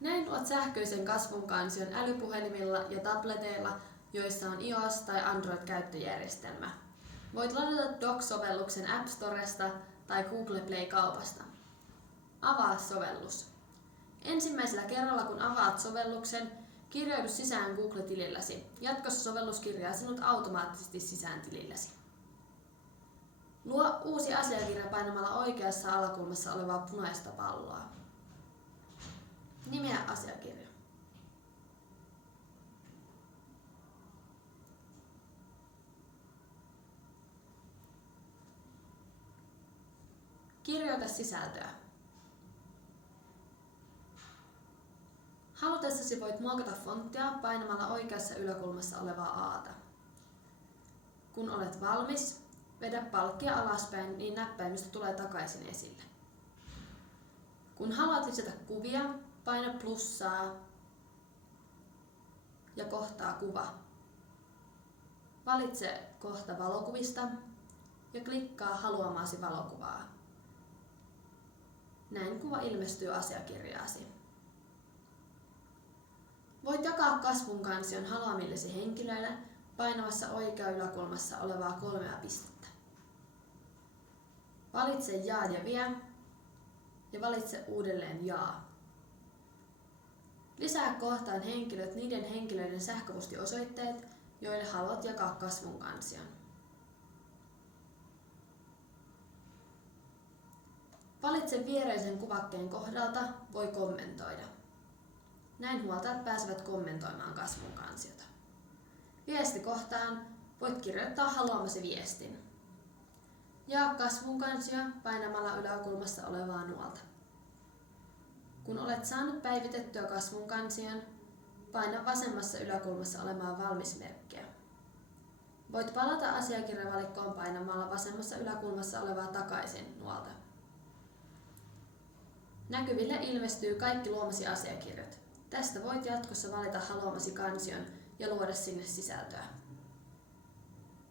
Näin luot sähköisen kasvun kansion älypuhelimilla ja tableteilla, joissa on iOS- tai Android-käyttöjärjestelmä. Voit ladata Dock-sovelluksen App Storesta tai Google Play-kaupasta. Avaa sovellus. Ensimmäisellä kerralla kun avaat sovelluksen, kirjaudu sisään Google-tililläsi. Jatkossa sovellus kirjaa sinut automaattisesti sisään tililläsi. Luo uusi asiakirja painamalla oikeassa alakulmassa olevaa punaista palloa. Nimeä asiakirja. Kirjoita sisältöä. Halutessasi voit muokata fonttia painamalla oikeassa yläkulmassa olevaa A:ta. Kun olet valmis, vedä palkkia alaspäin, niin näppäimistö tulee takaisin esille. Kun haluat lisätä kuvia, paina plussaa ja kohtaa kuva. Valitse kohta valokuvista ja klikkaa haluamaasi valokuvaa. Näin kuva ilmestyy asiakirjaasi. Voit jakaa kasvun kansion haluamillesi henkilöille painamassa oikea yläkulmassa olevaa 3 pistettä. Valitse jaa ja vie ja valitse uudelleen jaa. Lisää kohtaan henkilöt niiden henkilöiden sähköpostiosoitteet, joille haluat jakaa kasvun kansion. Valitse viereisen kuvakkeen kohdalta voi kommentoida. Näin huoltajat pääsevät kommentoimaan kasvun kansiota. Viestikohtaan voit kirjoittaa haluamasi viestin. Jaa kasvun kansio painamalla yläkulmassa olevaa nuolta. Kun olet saanut päivitettyä kasvun kansion, paina vasemmassa yläkulmassa olevaa valmismerkkiä. Voit palata asiakirjavalikkoon painamalla vasemmassa yläkulmassa olevaa takaisin nuolta. Näkyville ilmestyy kaikki luomasi asiakirjat. Tästä voit jatkossa valita haluamasi kansion ja luoda sinne sisältöä.